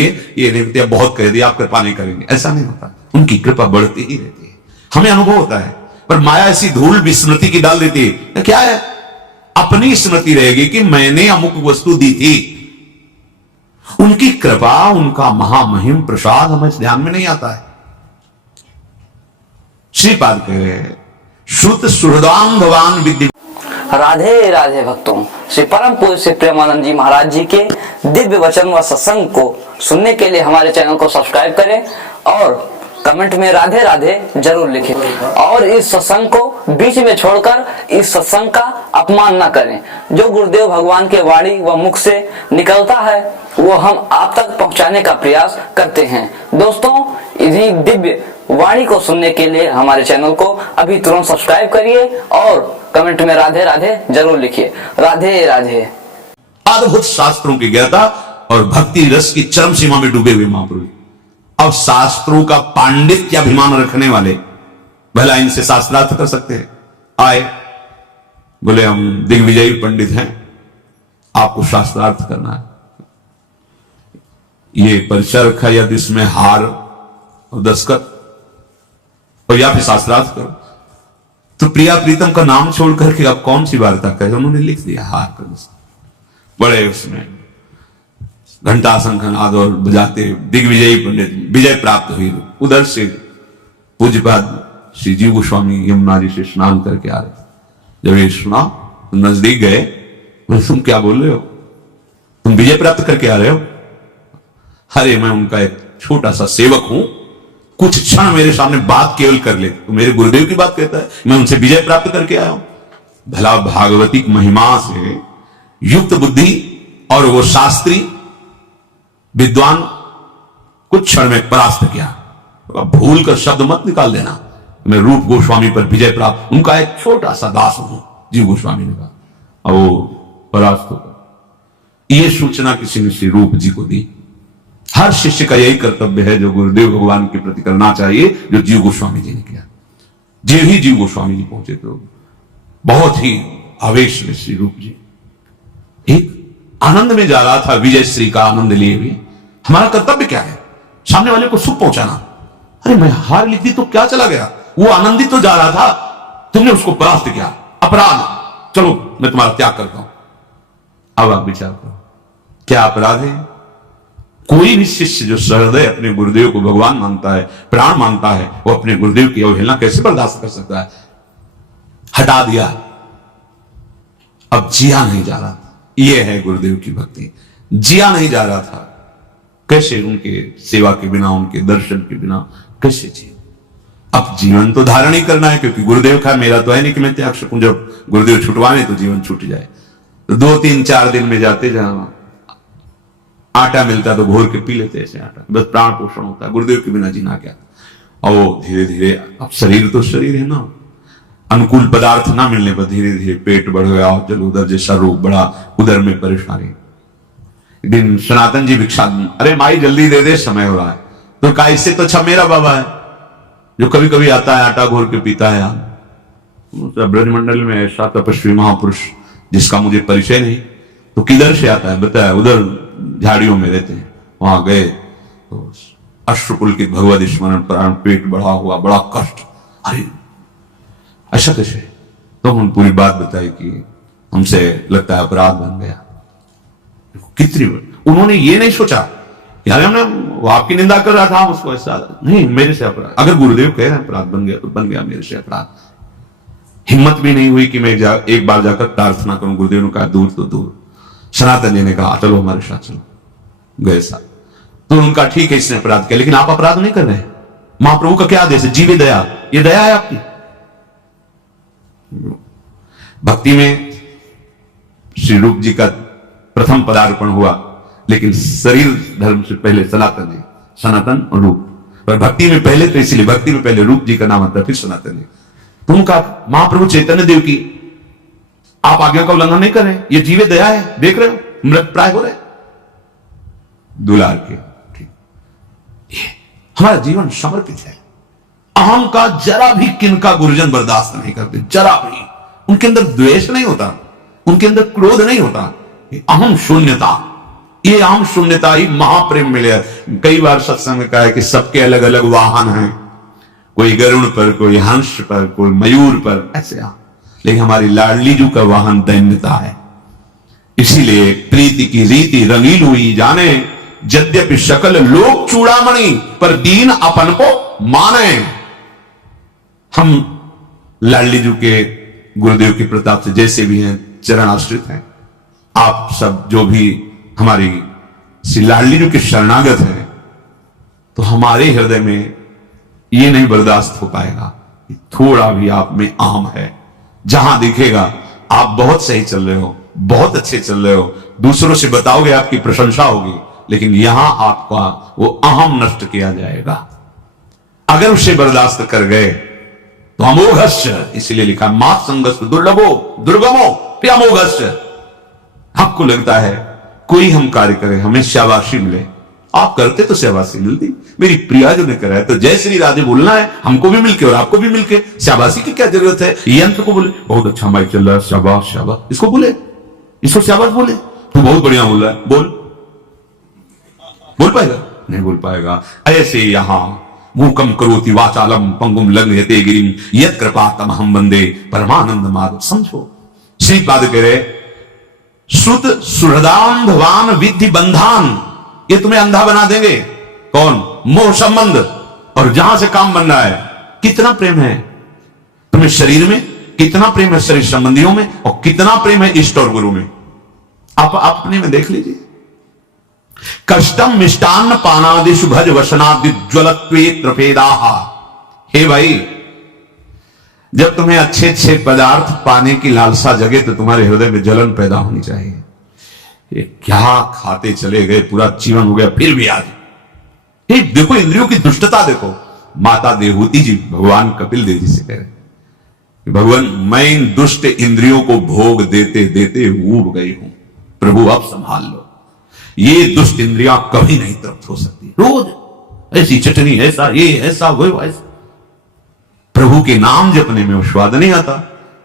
ये नहीं होती बहुत कह दिया, आप कृपा नहीं करेंगे, ऐसा नहीं होता। उनकी कृपा बढ़ती ही रहती है, हमें अनुभव होता है। पर माया ऐसी धूल विस्मृति की डाल देती है, क्या है, अपनी स्मृति रहेगी कि मैंने अमुक वस्तु दी थी। उनकी कृपा, उनका महामहिम प्रसाद हमें ध्यान में नहीं आता है। श्रीपाद कह रहे हैं, श्रुत सुहृदांग भगवान विद्य। राधे राधे भक्तों, श्री परम पूज्य श्री प्रेमानंद जी महाराज जी के दिव्य वचन व सत्संग को सुनने के लिए हमारे चैनल को सब्सक्राइब करें और कमेंट में राधे राधे जरूर लिखें। और इस सत्संग को बीच में छोड़कर इस सत्संग का अपमान न करें। जो गुरुदेव भगवान के वाणी व मुख से निकलता है वो हम आप तक पहुंचाने का प्रयास करते हैं। दोस्तों, इन्हीं दिव्य वाणी को सुनने के लिए हमारे चैनल को अभी तुरंत सब्सक्राइब करिए और कमेंट में राधे राधे जरूर लिखिए। राधे राधे। अद्भुत शास्त्रों की ज्ञाता और भक्ति रस की चरम सीमा में डूबे हुए महापुरुष, अब शास्त्रों का पांडित्य अभिमान रखने वाले भला इनसे शास्त्रार्थ कर सकते हैं। आए, बोले हम दिग्विजयी पंडित हैं, आपको शास्त्रार्थ करना है। ये परिचय रखा या जिसमें हार और दस्तखत और या फिर शास्त्रार्थ करो। तो प्रिया प्रीतम का नाम छोड़ करके अब कौन सी वार्ता कहे, उन्होंने लिख दिया हार कर। बड़े उसमें घंटा शंखनाद और बजाते दिग्विजयी पंडित विजय प्राप्त हुई। उधर से पूज्यपाद श्री जीव गोस्वामी यमुना जी से स्नान करके आ रहे। जब ये सुना तो नजदीक गए, बोले तुम क्या बोल रहे हो, तुम विजय प्राप्त करके आ रहे हो? अरे मैं उनका एक छोटा सा सेवक हूं, कुछ क्षण मेरे सामने बात केवल कर ले तो मेरे गुरुदेव की बात कहता है, मैं उनसे विजय प्राप्त करके आया हूं। भला भागवती महिमा से युक्त बुद्धि और वो शास्त्री विद्वान कुछ क्षण में परास्त किया। भूल कर शब्द मत निकाल देना, मैं रूप गोस्वामी पर विजय प्राप्त, उनका एक छोटा सा दास हूं, जीव गोस्वामी ने कहा, और वो परास्त होगा। ये सूचना किसी ने श्री रूप जी को दी। हर शिष्य का यही कर्तव्य है जो गुरुदेव भगवान के प्रति करना चाहिए, जो जीव गोस्वामी जी ने किया। जे ही जीव गोस्वामी जी पहुंचे तो बहुत ही आवेश में श्री रूप जी एक आनंद में जा रहा था, विजय श्री का आनंद लिए हुए। हमारा कर्तव्य क्या है, सामने वाले को सुख पहुंचाना। अरे मैं हार ली थी तो क्या चला गया, वो आनंदित तो जा रहा था, तुमने उसको परास्त किया, अपराध, चलो मैं तुम्हारा त्याग करता हूं। अब आप विचार करो, क्या अपराध है? कोई भी शिष्य जो सहृदय अपने गुरुदेव को भगवान मानता है, प्राण मानता है, वो अपने गुरुदेव की अवहेलना कैसे बर्दाश्त कर सकता है? हटा दिया, अब जिया नहीं जा रहा। यह है गुरुदेव की भक्ति, जिया नहीं जा रहा था। कैसे उनके सेवा के बिना, उनके दर्शन के बिना कैसे जिए? अब जीवन तो धारण ही करना है, क्योंकि गुरुदेव का मेरा तो है नहीं कि मैं त्याग सकूं। जब गुरुदेव छुटवाने तो जीवन छूट जाए। तो 2-3-4 दिन में जाते, जहां आटा मिलता तो घोर के पी लेते, ऐसे आटा, बस प्राण पोषण होता है। गुरुदेव के बिना जीना क्या? और वो धीरे धीरे, अब शरीर तो शरीर है ना, अनुकूल पदार्थ ना मिलने पर धीरे धीरे पेट बढ़ गया, जल उदर जैसा रोग बढ़ा, उधर में परेशानी। एक दिन सनातन जी भिक्षा, अरे माई जल्दी दे दे, समय हो रहा है। तो कहा इससे तो अच्छा मेरा बाबा है जो कभी कभी आता है, आटा घोर के पीता है। ब्रजमंडल में ऐसा तपस्वी महापुरुष जिसका मुझे परिचय नहीं, तो किधर से आता है बताया, उधर झाड़ियों में रहते हैं। वहां गए तो अश्रुपुलकित भगवद स्मरण, प्राण पेट बढ़ा हुआ, बड़ा कष्ट। अरे ऐसा कैसे? तो हम पूरी बात बताई कि हमसे लगता है अपराध बन गया। कितनी उन्होंने ये नहीं सोचा कि अरे हमने, वो आपकी निंदा कर रहा था, हम उसको ऐसा नहीं, मेरे से अपराध। अगर गुरुदेव कह रहे हैं अपराध बन गया तो बन गया मेरे से अपराध। हिम्मत भी नहीं हुई कि मैं एक बार जाकर प्रार्थना करूं। गुरुदेव ने कहा दूर तो दूर। सनातन जी ने कहा चलो हमारे साथ चलो, गए साथ। तो उनका ठीक है, इसने अपराध किया, लेकिन आप अपराध नहीं कर रहे हैं। महाप्रभु का क्या आदेश है? जीवे दया, ये दया है आपकी। भक्ति में श्री रूप जी का प्रथम पदार्पण हुआ, लेकिन शरीर धर्म से पहले सनातन जी, सनातन और रूप। पर भक्ति में पहले तो इसलिए भक्ति में पहले रूप जी का नाम आता है, फिर सनातन जी। तो उनका महाप्रभु चैतन्य देव की आप आज्ञा का उल्लंघन नहीं कर रहे, ये जीवे दया है, देख रहे हो मृत प्राय हो रहे दुलार के। ठीक, हमारा जीवन समर्पित है। अहम का जरा भी किनका गुरुजन बर्दाश्त नहीं करते, जरा भी। उनके अंदर द्वेष नहीं होता, उनके अंदर क्रोध नहीं होता। अहम शून्यता, ये आम शून्यता ही महाप्रेम मिले। कई बार सत्संग में कहा है कि सबके अलग अलग वाहन हैं, कोई गरुड़ पर, कोई हंस पर, कोई मयूर पर, ऐसे लेकिन हमारी लाडली जू का वाहन दैन्यता है। इसीलिए प्रीति की रीति रंगील हुई जाने, यद्यपि शकल लोक चूड़ामणि, पर दीन अपन को माने। हम लाडली जू के गुरुदेव के प्रताप से जैसे भी हैं चरण आश्रित हैं। आप सब जो भी हमारी श्री लाडली जू के शरणागत हैं, तो हमारे हृदय में ये नहीं बर्दाश्त हो पाएगा थोड़ा भी आप में आम है। जहां दिखेगा आप बहुत सही चल रहे हो, बहुत अच्छे चल रहे हो, दूसरों से बताओगे आपकी प्रशंसा होगी, लेकिन यहां आपका वो अहम नष्ट किया जाएगा। अगर उसे बर्दाश्त कर गए तो अमोघस्य, इसलिए लिखा मात संगस्त दुर्लभो दुर्गमो अमोघस्य। आपको लगता है कोई हम कार्य करें हमें शाबाशी मिले, आप करते तो शाबाशी मिलती। मेरी प्रिया जो ने करा है तो जय श्री राधे बोलना है, हमको भी मिलके और आपको भी मिलके, शाबाशी की क्या जरूरत है। यंत्र को बोले बहुत अच्छा माइक चल रहा है, शाबाश शाबाश, इसको बोले, इसको शाबाश बोले, तू बहुत बढ़िया बोल रहा है, बोल पाएगा? नहीं बोल पाएगा। ऐसे यहां मूकम करोति वाचालम पंगुम लंघयते गिरिम यत् कृपातम हम वंदे परमानंद माधव। समझो श्रीपाद कह रहे श्रुत सुहृदांधवान विधि बंधान, ये तुम्हें अंधा बना देंगे। कौन? मोह संबंध। और जहां से काम बन रहा है, कितना प्रेम है तुम्हें शरीर में, कितना प्रेम है शरीर संबंधियों में, और कितना प्रेम है इष्ट और गुरु में। आप अपने में देख लीजिए। कष्टम मिष्टान्न पानादिषु भज वसनादि ज्वलत्वे त्रपेदाहा। हे भाई, जब तुम्हें अच्छे अच्छे पदार्थ पाने की लालसा जगे तो तुम्हारे हृदय में जलन पैदा होनी चाहिए। ये क्या खाते चले गए, पूरा जीवन हो गया, फिर भी आज ये देखो इंद्रियों की दुष्टता देखो। माता देवहूति जी भगवान कपिल देव जी से कह रहे, भगवान मैं इन दुष्ट इंद्रियों को भोग देते देते ऊब गई हूं, प्रभु अब संभाल लो। ये दुष्ट इंद्रियां कभी नहीं तृप्त हो सकती। रोज ऐसी चटनी, ऐसा ये ऐसा वो ऐसा। प्रभु के नाम जपने में वो स्वाद नहीं आता,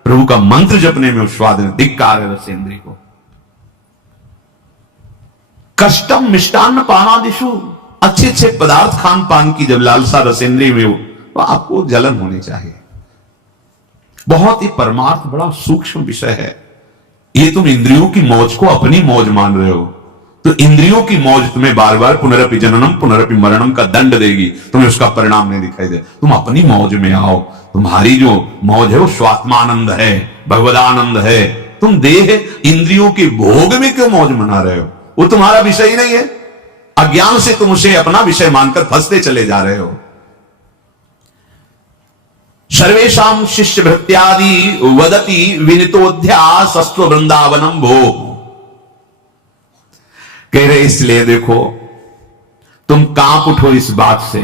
प्रभु का मंत्र जपने में वो स्वाद नहीं। धिक्कार है रस इंद्रिय को। कष्टम मिष्टान्न पानादिषु, अच्छे अच्छे पदार्थ खान पान की जब लालसा रसेंद्रिय में हो तो आपको जलन होनी चाहिए। बहुत ही परमार्थ बड़ा सूक्ष्म विषय है। ये तुम इंद्रियों की मौज को अपनी मौज मान रहे हो, तो इंद्रियों की मौज तुम्हें बार बार पुनरपि जननम पुनरपि मरणम का दंड देगी, तुम्हें उसका परिणाम नहीं दिखाई दे। तुम अपनी मौज में आओ। तुम्हारी जो मौज है वो स्वात्मानंद है, भगवदानंद है। तुम देह इंद्रियों के भोग में क्यों मौज मना रहे हो? वो तुम्हारा विषय ही नहीं है। अज्ञान से तुम उसे अपना विषय मानकर फंसते चले जा रहे हो। सर्वेशाम शिष्य भृत्यादि वदति विनितोध्यास अस्व वृंदावनम भो। कह रहे इसलिए देखो तुम कांप उठो इस बात से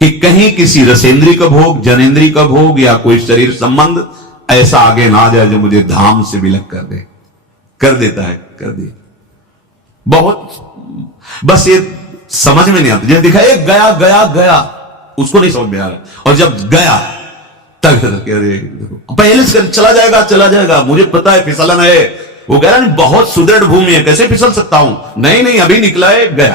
कि कहीं किसी रसेंद्री का भोग, जनेन्द्री का भोग या कोई शरीर संबंध ऐसा आगे ना आ जाए जो मुझे धाम से विलग कर दे। कर देता है, कर दे। बहुत बस ये समझ में नहीं आता। जब दिखा एक गया गया गया, उसको नहीं समझ में आ रहा, और जब गया तब पहले से चला जाएगा मुझे पता है फिसलन है। वो कह रहा नहीं बहुत सुदृढ़ भूमि है, कैसे फिसल सकता हूं? नहीं अभी निकला है, गया।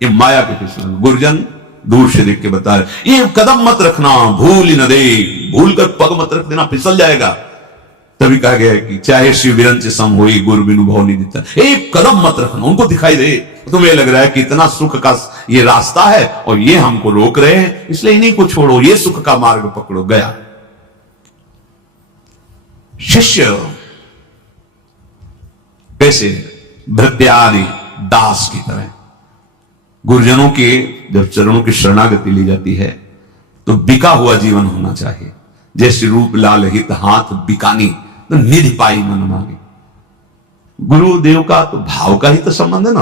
ये माया के फिसलन। गुरुजन दूर से देख के बता रहे ये कदम मत रखना, भूल ही न दे, भूल कर पग मत रख देना, फिसल जाएगा। तभी कहा गया कि चाहे शिव विरंच सम होई गुरु बिनु भाव नहीं देता। एक कदम मत रखना, उनको दिखाई दे। तुम्हें लग रहा है कि इतना सुख का ये रास्ता है और ये हमको रोक रहे हैं, इसलिए इन्हीं को छोड़ो, ये सुख का मार्ग पकड़ो। गया शिष्य कैसे? भृत्यादि दास की तरह। गुरुजनों के जब चरणों की शरणागति ली जाती है तो बिका हुआ जीवन होना चाहिए। जैसे रूप लाल हित हाथ बिकानी, तो निधि पाई मन मांगे। गुरुदेव का तो भाव का ही तो संबंध है ना।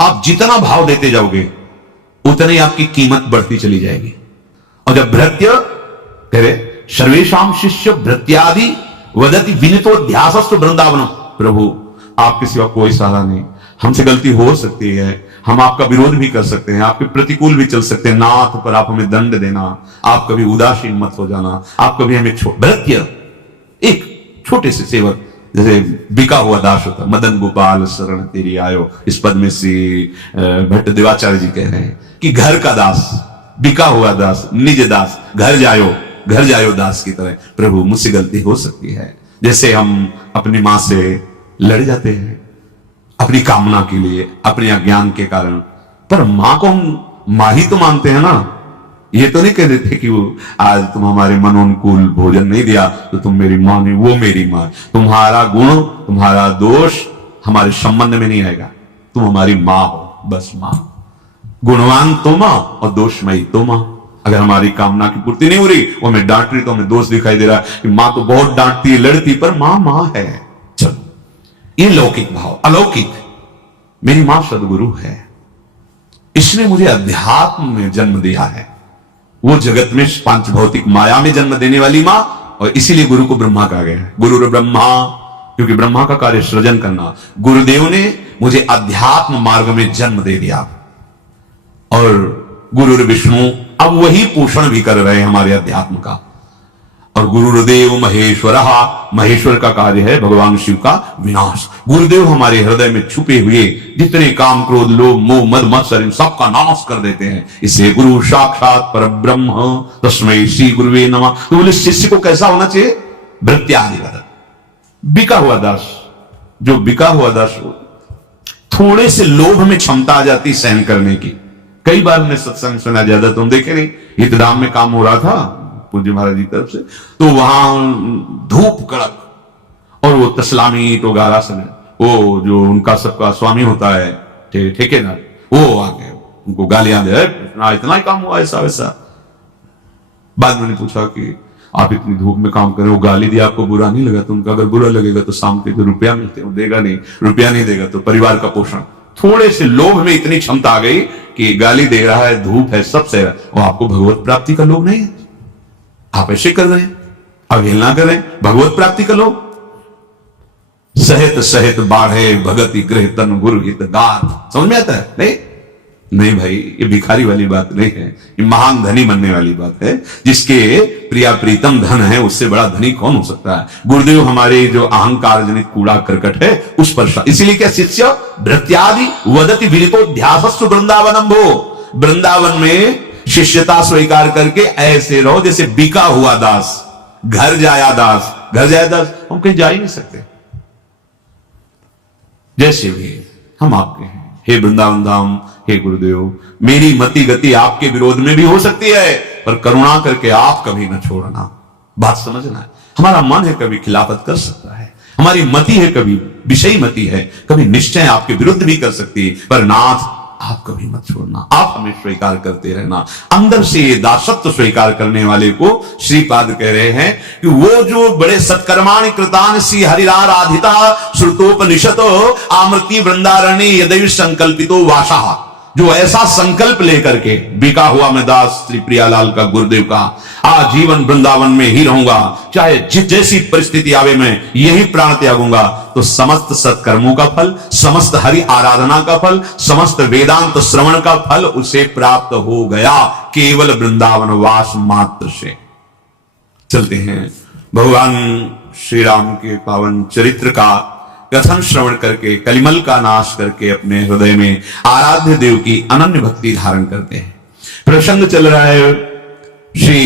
आप जितना भाव देते जाओगे उतनी आपकी कीमत बढ़ती चली जाएगी। और जब भृत्य करे सर्वेशाम शिष्य भृत्यादि वदति विनितोध्यासस्तु वृंदावनम। प्रभु आपके सिवा कोई सहारा नहीं, हमसे गलती हो सकती है, हम आपका विरोध भी कर सकते हैं, आपके प्रतिकूल भी चल सकते हैं, नाथ पर आप हमें दंड देना, आप कभी उदासीन मत हो जाना, आप कभी हमें भृत्य एक छोटे से सेवक जैसे बिका हुआ दास होता, मदन गोपाल शरण तेरी आयो, इस पद में श्री भट्ट देवाचार्य जी कह रहे हैं कि घर का दास, बिका हुआ दास, निज दास, घर जायो दास की तरह। प्रभु मुझसे गलती हो सकती है, जैसे हम अपनी मां से लड़ जाते हैं अपनी कामना के लिए, अपने अज्ञान के कारण, पर मां को हम मां ही तो मानते हैं ना। ये तो नहीं कह देते कि वो आज तुम हमारे मनोनुकूल भोजन नहीं दिया तो तुम मेरी मां नहीं, वो मेरी मां। तुम्हारा गुण, तुम्हारा दोष हमारे संबंध में नहीं आएगा, तुम हमारी मां हो, बस मां। गुणवान तो मां और दोषमयी तो मां। अगर हमारी कामना की पूर्ति नहीं हो रही, वो हमें डांट रही, तो हमें दोष दिखाई दे रहा है कि मां तो बहुत डांटती है, लड़ती, पर मां मां है। चलो, ये लौकिक भाव। अलौकिक, मेरी मां सदगुरु है, इसने मुझे अध्यात्म में जन्म दिया है। वो जगत में पांच भौतिक माया में जन्म देने वाली मां, और इसीलिए गुरु को ब्रह्मा कहा गया है। गुरु ब्रह्मा, क्योंकि ब्रह्मा का कार्य सृजन करना। गुरुदेव ने मुझे अध्यात्म मार्ग में जन्म दे दिया, और गुरु विष्णु अब वही पोषण भी कर रहे हैं हमारे अध्यात्म का। और गुरुदेव महेश्वर, महेश्वर का कार्य है भगवान शिव का विनाश। गुरुदेव हमारे हृदय में छुपे हुए जितने काम, क्रोध, लोभ, मोह, मद, मत्सर, इन सबका नाश कर देते हैं। इससे गुरु साक्षात परब्रह्म तस्मै श्री गुरुवे नमः। तो बोले शिष्य को कैसा होना चाहिए? भृत्यादिवत, बिका हुआ दास। जो बिका हुआ दास, थोड़े से लोभ में क्षमता आ जाती सहन करने की। कई बार हमने सत्संग सुना, ज्यादा तुम देखे नहीं, हितधाम में काम हो रहा था पूज्य महाराज जी की तरफ से, तो वहां धूप कड़क, और वो तस्लामी तो गारा सन, वो जो उनका सबका स्वामी होता है ठेकेदार, वो आ गए उनको गालियां दे, इतना ही काम हुआ, ऐसा वैसा। बाद मैंने पूछा कि आप इतनी धूप में काम करें, वो गाली दिया, आपको बुरा नहीं लगा? तो उनका अगर बुरा लगेगा तो शाम के जो रुपया मिलते हैं वो देगा नहीं, रुपया नहीं देगा तो परिवार का पोषण। थोड़े से लोभ में इतनी क्षमता आ गई कि गाली दे रहा है, धूप है, सब सह रहा है, और आपको भगवत प्राप्ति का लोभ नहीं है। आप ऐसे कर रहे हैं, अवहेलना कर रहे हैं भगवत प्राप्ति का लोभ। सहित सहित बाढ़े भगति गृह तन गुरु हित गात। समझ में आता है? नहीं भाई, ये भिखारी वाली बात नहीं है, ये महान धनी बनने वाली बात है। जिसके प्रिया प्रीतम धन है, उससे बड़ा धनी कौन हो सकता है? गुरुदेव हमारे जो अहंकार जनित कूड़ा करकट है उस पर, इसीलिए क्या शिष्य भृत्यादि वदति विदितोध्यासस्व वृंदावनम भो। वृंदावन में शिष्यता स्वीकार करके ऐसे रहो जैसे बिका हुआ दास, घर जाया दास। घर जाया दास हम कहीं जा ही नहीं सकते। जैसे भी हम आपके हैं, हे वृंदावन धाम, हे गुरुदेव, मेरी मति गति आपके विरोध में भी हो सकती है, पर करुणा करके आप कभी न छोड़ना। बात समझना है। हमारा मन है कभी खिलाफत कर सकता है, हमारी मति है कभी विषयी मति है, कभी निश्चय आपके विरुद्ध भी कर सकती है, पर नाथ आप कभी मत छोड़ना, आप हमें स्वीकार करते रहना। अंदर से दासत्व स्वीकार करने वाले को श्रीपाद कह रहे हैं कि वो जो बड़े सत्कर्माणि कृतानि श्री हरिराराधिता श्रुतोपनिषतो आमृति वृंदारण्य यदैव संकल्पितो वासः, जो ऐसा संकल्प लेकर के बिका हुआ मैं दास श्री प्रियालाल का, गुरुदेव का, आजीवन वृंदावन में ही रहूंगा, चाहे जैसी परिस्थिति आवे मैं यही प्राण त्यागूंगा, तो समस्त सत्कर्मों का फल, समस्त हरि आराधना का फल, समस्त वेदांत श्रवण का फल उसे प्राप्त हो गया केवल वृंदावन वास मात्र से। चलते हैं भगवान श्री राम के पावन चरित्र का कथन श्रवण करके, कलिमल का नाश करके अपने हृदय में आराध्य देव की अनन्य भक्ति धारण करते हैं। प्रसंग चल रहा है श्री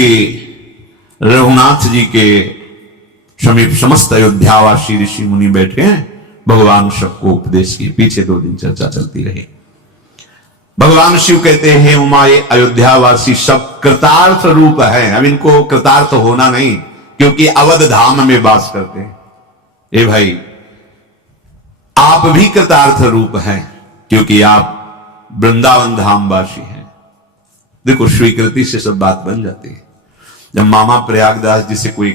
रघुनाथ जी के समीप समस्त अयोध्यावासी ऋषि मुनि बैठे हैं, भगवान सबको उपदेश किए। पीछे 2 दिन चर्चा चलती रही। भगवान शिव कहते हैं उमा, ये अयोध्यावासी सब कृतार्थ रूप है, अब इनको कृतार्थ होना नहीं, क्योंकि अवध धाम में वास करते हैं। ए भाई, आप भी कृतार्थ रूप हैं, क्योंकि आप वृंदावन धामवासी हैं। देखो, स्वीकृति से सब बात बन जाती है। जब मामा प्रयागदास जी से कोई